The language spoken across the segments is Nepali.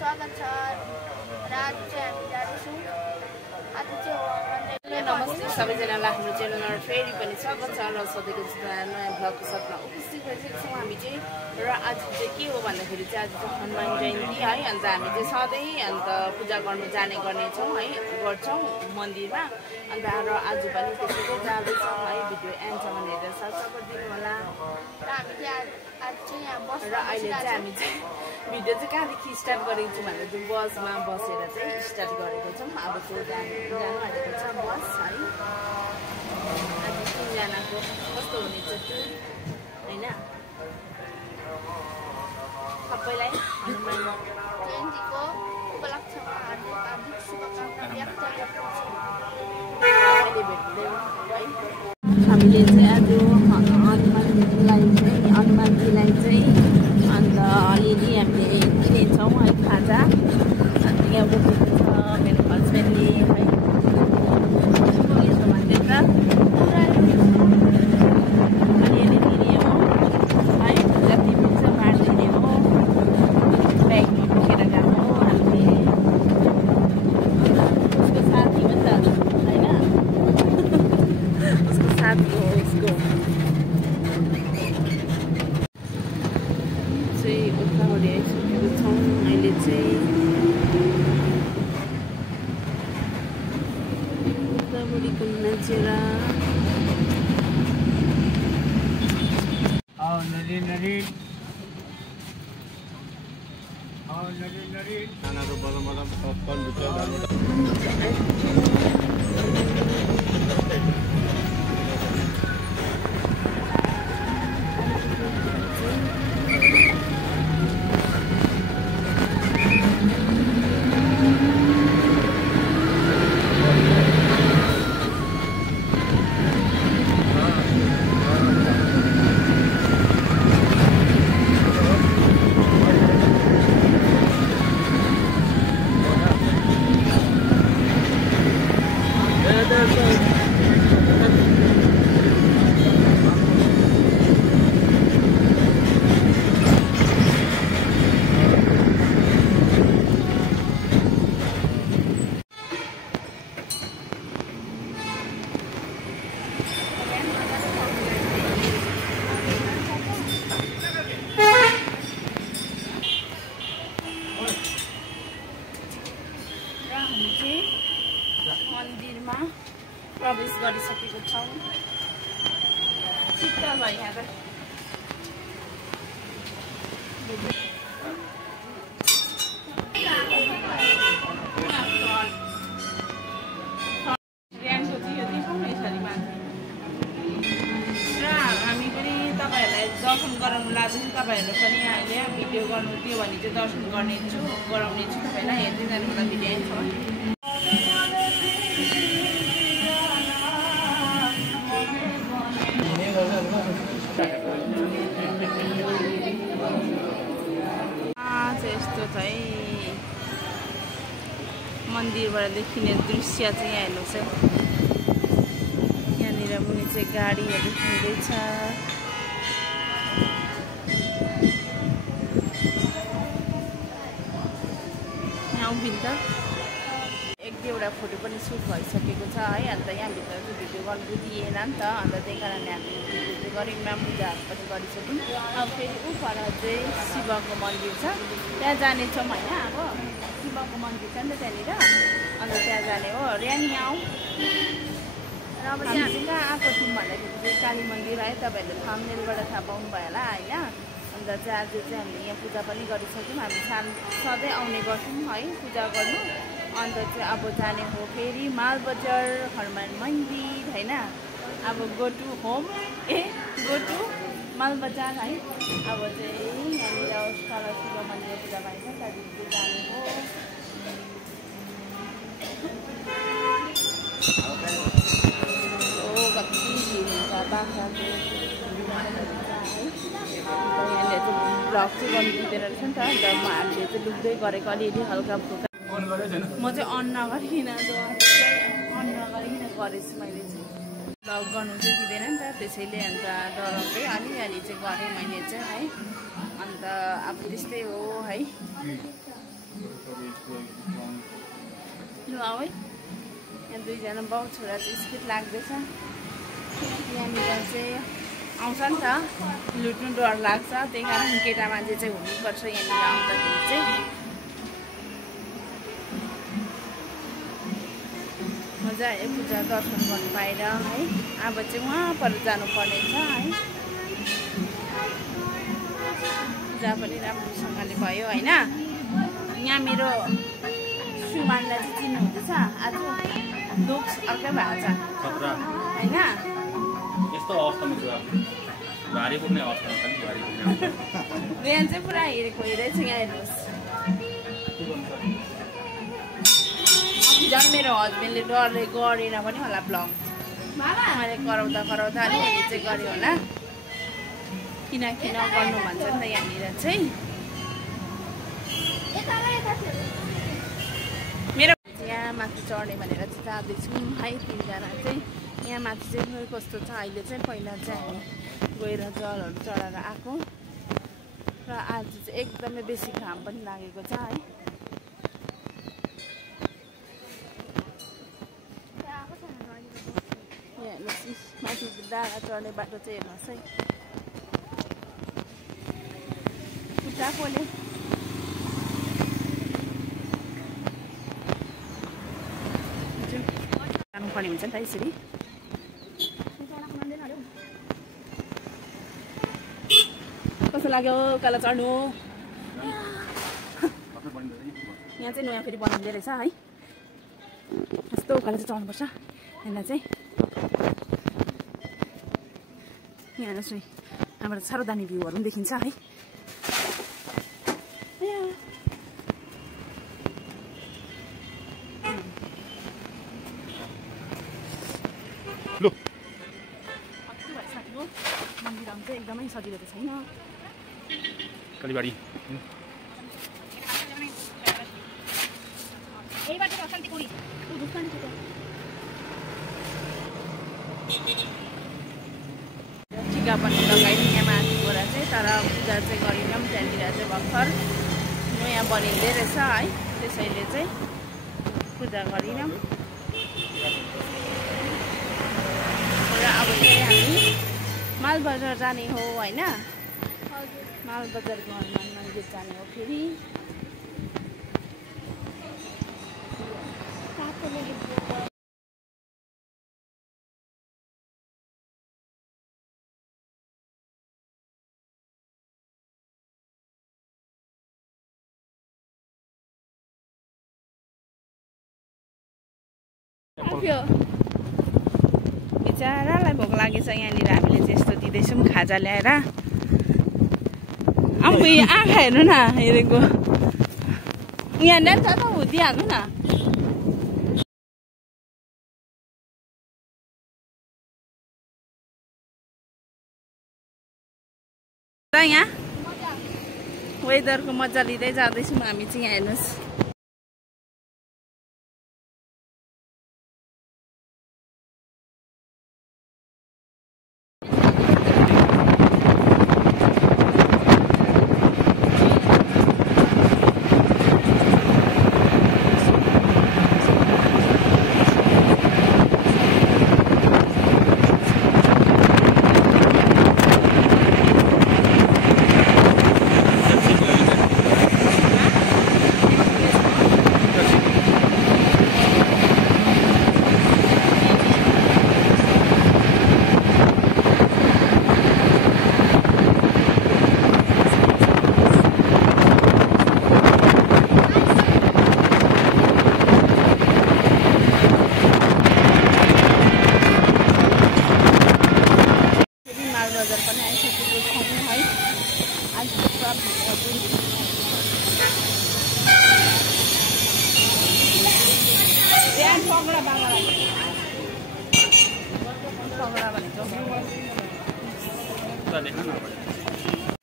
स्वागत छ। र आज चाहिँ हामी जाँदैछौँ। आज चाहिँ नमस्ते सबैजनालाई हाम्रो च्यानलमा फेरि पनि स्वागत छ र सधैँको नयाँ भ्लगको साथमा उपस्थित भइसकेको छौँ हामी चाहिँ। र आज चाहिँ के हो भन्दाखेरि चाहिँ आज चाहिँ हनुमान जयन्ती है। अन्त हामी चाहिँ सधैँ अन्त पूजा गर्नु जाने गर्नेछौँ है, गर्छौँ मन्दिरमा। अन्त र आज पनि त्यसरी जाँदैछौँ है। भिडियो एन्डसम्म हेरेर सब्सक्राइब गरिदिनु होला। र हामी चाहिँ आज चाहिँ यहाँ बस र अहिले चाहिँ हामी चाहिँ भिडियो चाहिँ कहाँदेखि स्टार्ट गरेको छौँ भन्दा चाहिँ बसमा बसेर चाहिँ स्टार्ट गरेको छौँ। अब चाहिँ जानु आँटेको छ बस है। आज तिनजनाको कस्तो हुनेछ त्यो होइन। सबैलाई हनुमान जयन्तीको उपलक्ष्यमा हार्दिक शुभकामना व्यक्त गर्दछु। अहिले भेट्दै है। हामीले चाहिँ आज हनुमानजीलाई चाहिँ अन्त अलिअलि हामीले किनेछौँ है खाजा। अन्त यहाँ बोकेको छ मेरो हस्बेन्डले है। बोकेछ भन्दै त अलिअलि किने हो है। जति पुग्छ बाँडिदिने हो। ब्यागमा बोकेर गएको हो हामीले। उसको साथी हो नि त होइन, उसको साथी हो उसको चाहिँ उताबाट आइसकेको छौँ अहिले चाहिँ। उताबाटको नाचेर खानाको बदम बदम पपकर्न भित्र मन्दिरमा प्रवेश गरिसकेको छौँ। शीतल भयो यहाँ त। र हामी पनि तपाईँहरूलाई दर्शन गराउनु लाग्दैछौँ। तपाईँहरूले पनि अहिले भिडियो गर्नु दियो भने चाहिँ दर्शन गराउने छु तपाईँलाई। हेर्दै जानु होला भिडियो एन्डसम्म। यस्तो चाहिँ मन्दिरबाट देखिने दृश्य चाहिँ यहाँ हेर्नुहोस् है। यहाँनिर मुनि चाहिँ गाडीहरू हिँड्दैछ। यहाँ उभिन्छ। एक दुईवटा फोटो पनि सुट भइसकेको छ है। अन्त यहाँभित्र चाहिँ भिडियो गर्नु दिएन नि त। अन्त त्यही कारणले हामीले भिडियो चाहिँ गऱ्यौँ, पूजाहरू पनि गरिसक्यौँ। अब फेरि उपर चाहिँ शिवको मन्दिर छ, त्यहाँ जानेछौँ होइन। अब शिवको मन्दिर छ नि त त्यहाँनिर, अन्त त्यहाँ जाने हो। ऱ्यानी आऊ। र अब चाहिँ हामी कहाँ आएको थियौँ भन्दाखेरि चाहिँ काली मन्दिर है। तपाईँहरूले थम्बनेलबाट थाहा पाउनु भयो होला होइन। अन्त चाहिँ आज चाहिँ हामीले यहाँ पूजा पनि गरिसक्यौँ। हामी सधैँ आउने गर्छौँ है पूजा गर्नु। अन्त चाहिँ अब जाने हो फेरि मालबजार हनुमान मन्दिर होइन। अब go to home go to Malbazar है। अब चाहिँ यहाँनिर तल शिव मन्दिर पूजा भएछ त्यहाँदेखि चाहिँ जाने हो। कति भिड हुन्छ बाख्राको है। यहाँनिर चाहिँ ब्लग चाहिँ गर्नु दिँदैन रहेछ नि त। अन्त हामीले चाहिँ लुक्दै गरेको अलिअलि हल्का फुल्का। म चाहिँ अन नगरिकन गरेछु मैले चाहिँ। ब्लग गर्नु चाहिँ दिँदैन नि त, त्यसैले अन्त डराउँदै अलिअलि चाहिँ गरेँ मैले चाहिँ है। अन्त अब त्यस्तै हो है। लु आऊ है यहाँ दुईजना बाउ छोरा चाहिँ स्पिड लाग्दैछ किनकि यहाँनिर चाहिँ आउँछ नि त लुट्नु डर लाग्छ त्यही कारण केटा मान्छे चाहिँ हुनुपर्छ यहाँनिर आउँदाखेरि चाहिँ मजा आयो पूजा दर्शन गर्नु पाएर है अब चाहिँ उहाँ पर जानुपर्ने छ है पूजा पनि राम्रोसँगले भयो होइन यहाँ मेरो सुमानलाई चाहिँ चिन्नुहुँदैछ आज दुख अर्कै भएको छ होइन यस्तो अवस्थामा छ भारी पुग्ने अवस्थामा पनि भारी पुग्ने बिहान चाहिँ पुरा हेरेको हेरेछ यहाँ हेर्नुहोस् झन् मेरो हस्बेन्डले डरले गरेन पनि होला ब्लग मैले कराउँदा अलिअलि चाहिँ गऱ्यो होला किनकि नगर्नु भन्छ नि त यहाँनिर चाहिँ मेरो यहाँ माथि चढ्ने भनेर चाहिँ जाँदैछौँ है तिनजना चाहिँ यहाँ माथि चाहिँ कस्तो छ अहिले चाहिँ पहिला चाहिँ हामी गएर जलहरू चढाएर आएको र आज चाहिँ एकदमै बेसी घाम पनि लागेको छ है हेर्नुहोस् माथि डाँडा चढ्ने बाटो चाहिँ हेर्नुहोस् है खुट्टाकोले जानुपर्ने हुन्छ नि त यसरी कस्तो लाग्यो उकालो चढ्नु यहाँ चाहिँ नयाँ फेरि बनाउँदै रहेछ है यस्तो उकालो चाहिँ चढ्नुपर्छ यसलाई चाहिँ यहाँ हेर्नुहोस् न यहाँबाट साह्रो दामी भ्यूहरू पनि देखिन्छ है मन्दिरमा चाहिँ एकदमै सजिलो त छैन कालीबाडी टिका पनि लगाइदिउँ यहाँ माथि गएर चाहिँ तर पूजा चाहिँ गरिनौँ त्यहाँनिर चाहिँ भर्खर नयाँ बनिँदै रहेछ है त्यसैले चाहिँ पूजा गरिनौँ र अब चाहिँ हामी मालबजार जाने हो होइन मालबजारको हनुमान मन्दिर जाने हो फेरि बिचरालाई भोक लागेछ यहाँनिर हामीले चाहिँ यस्तो दिँदैछौँ खाजा ल्याएर आम्बु आँखा हेर्नु न हेरेको यहाँनिर त हुँदिहाल्नु न यहाँ वेदरको मजा लिँदै जाँदैछौँ हामी चाहिँ यहाँ हेर्नुहोस्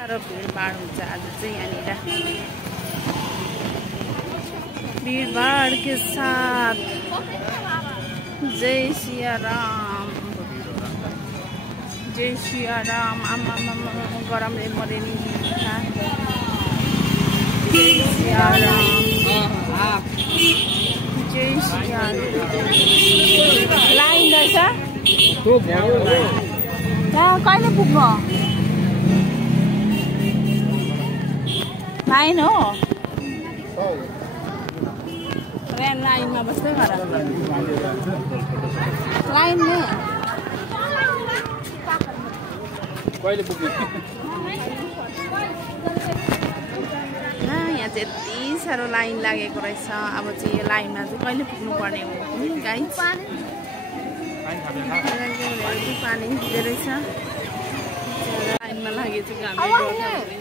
साह्रो भिडभाड हुन्छ आज चाहिँ यहाँनिर भीड़भाड़ के साथ जय सिया राम जय सिया राम आमा गरमले मरे नि जय सिया राम लाइन रहेछ कहिले पुग्नु लाइन हो लाइनमा बस्दै गर लाइन कहिले पुग्ने यहाँ चाहिँ यति साह्रो लाइन लागेको रहेछ अब चाहिँ यो लाइनमा चाहिँ कहिले पुग्नु पर्ने हो गाइस पानी दिँदो रहेछ लाइनमा लागेको चाहिँ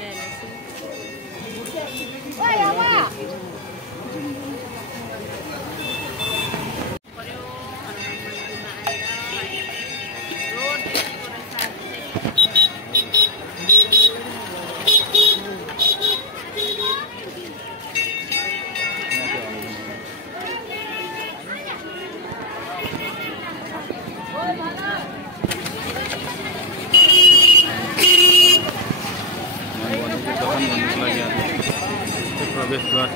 प्रवेशद्वार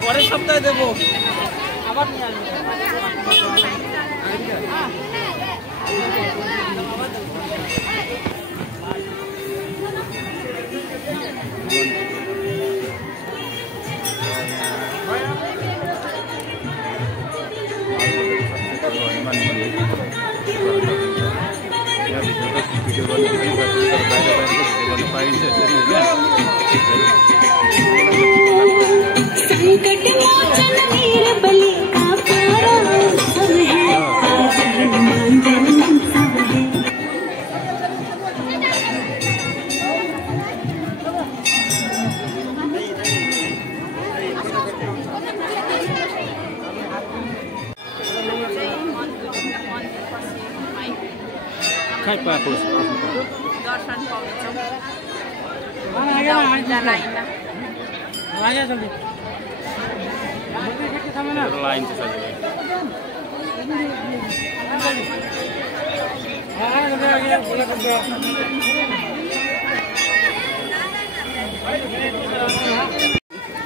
পরের সপ্তাহে দেবো আবার নিয়ে আসবো दर्शन पाउँछौँ लाइन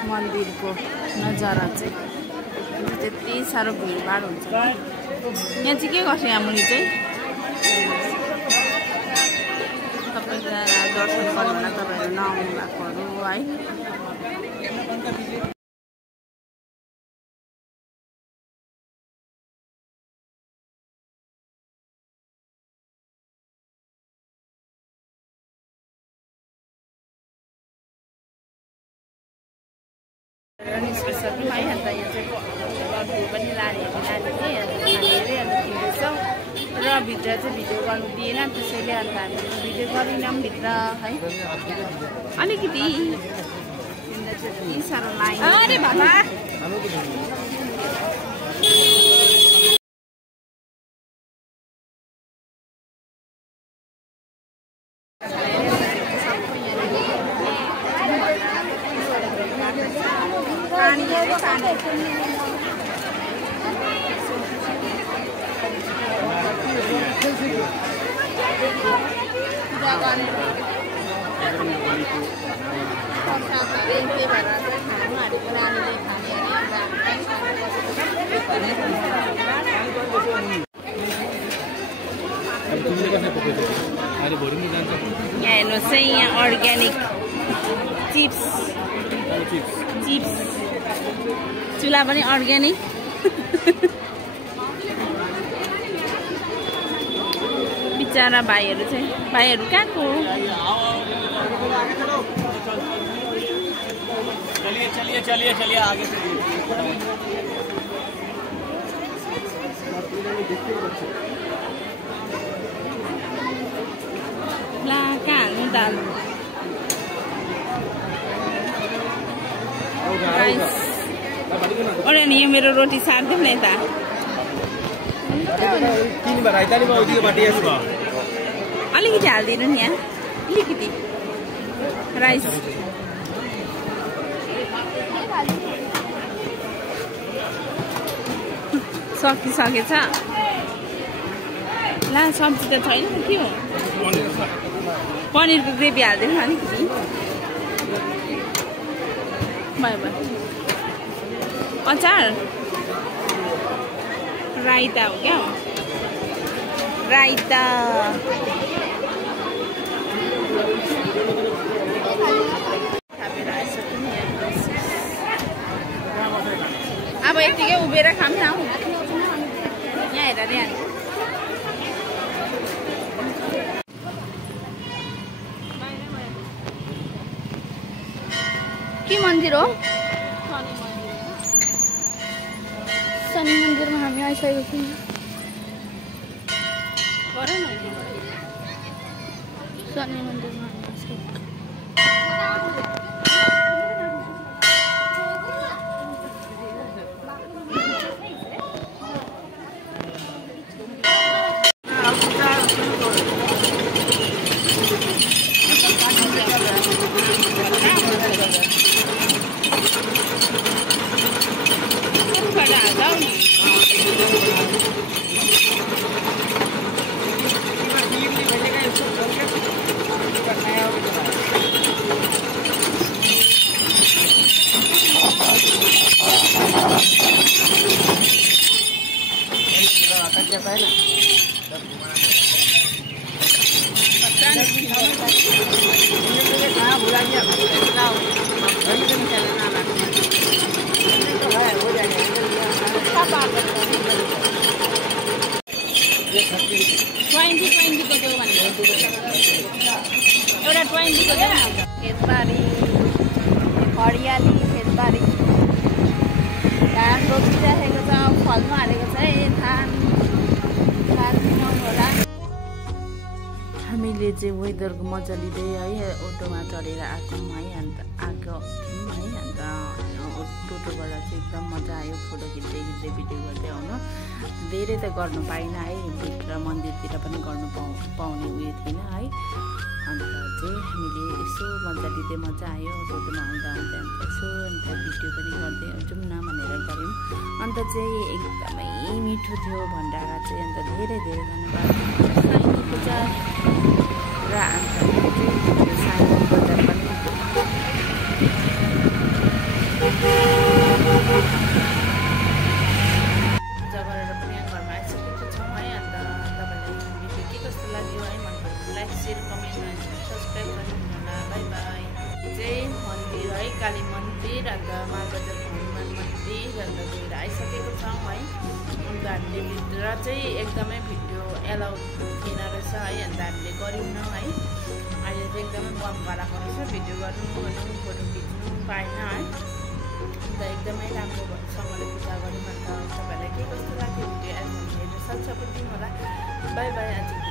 मन्दिरको नजारा चाहिँ त्यति साह्रो भिडभाड हुन्छ यहाँ चाहिँ के गर्छ यहाँ मुनि चाहिँ तपाईँलाई दर्शन गर्नुलाई तपाईँहरू नआउनु भएकोहरू है निस्किसक्यौँ है अन्त यहाँ चाहिँ लड्डु पनि लाने थिएँ अन्त खानेरै अन्त किन्दैछौँ र भित्र चाहिँ भिडियो गर्नु दिएन त्यसैले अन्त हामी भिडियो गरिनौँ भित्र है अलिकति किन्दा चाहिँ यति साह्रो लाइन अरे बाबा यहाँ हेर्नुहोस् है यहाँ अर्ग्यानिक चिप्स चुला पनि अर्ग्यानिक बिचारा भाइहरू चाहिँ भाइहरू कहाँको चलिए आगे ला कहाँ हाल्नु दाल अरे नि यो मेरो रोटी सार्दिउँ न यता अलिकति हालिदिनु नि यहाँ अलिकति राइस सकिसकेछ ला सब्जी त छैन के हो पनिरको ग्रेभी हालिदिनु नि भयो भयो अचार राइता हो क्या राइता अब यतिकै उभिएर खाऊँ न यहाँ हेर यहाँ के मन्दिर हो शनि मन्दिरमा हामी आइसकेको छौँ शनि मन्दिरमा हामी आइसकेको खेतबारी हरियाली खेतबारी धान रोपिराखेको छ फल्नु हालेको छ धान होला हामीले चाहिँ वेदरको मजा लिँदै है अटोमा चढेर आएको है अन्त टोटोबाट चाहिँ एकदम मजा आयो फोटो खिच्दै भिडियो गर्दै आउनु धेरै त गर्नु पाइनँ है भित्र मन्दिरतिर पनि गर्नु पाउने उयो थिएन है अन्त चाहिँ हामीले यसो मजा लिँदै मजा आयो टोटोमा आउँदा अन्त यसो अन्त भिडियो पनि गर्दै जाउँ न भनेर गऱ्यौँ अन्त चाहिँ एकदमै मिठो थियो भण्डारा चाहिँ अन्त धेरै धेरै धन्यवाद पूजा र अन्त चाहिँ सानो बजार पनि पूजा गरेर पनि यहाँ घरमा आइसकेको छौँ है अन्त तपाईँलाई भिडियो के कस्तो लाग्यो है मन परेको लाइक सेयर कमेन्ट सब्सक्राइब गरिदिनु होला बाई बाई चाहिँ मन्दिर है काली मन्दिर अन्त मालबजार हनुमान मन्दिर अन्त गएर आइसकेको छौँ है अन्त हामीले भित्र चाहिँ एकदमै भिडियो एलाउ थिएन रहेछ है अन्त हामीले गऱ्यौँ है अहिले चाहिँ एकदमै बन्द गराएको रहेछ भिडियो गर्नु फोटो खिच्नु पाएन है अन्त एकदमै राम्रोसँगले पूजा गऱ्यौँ अन्त तपाईँलाई के कस्तो लाग्यो भिडियो एल्बम हेरेर सब्सक्राइब दिनु होला बाई बाई आज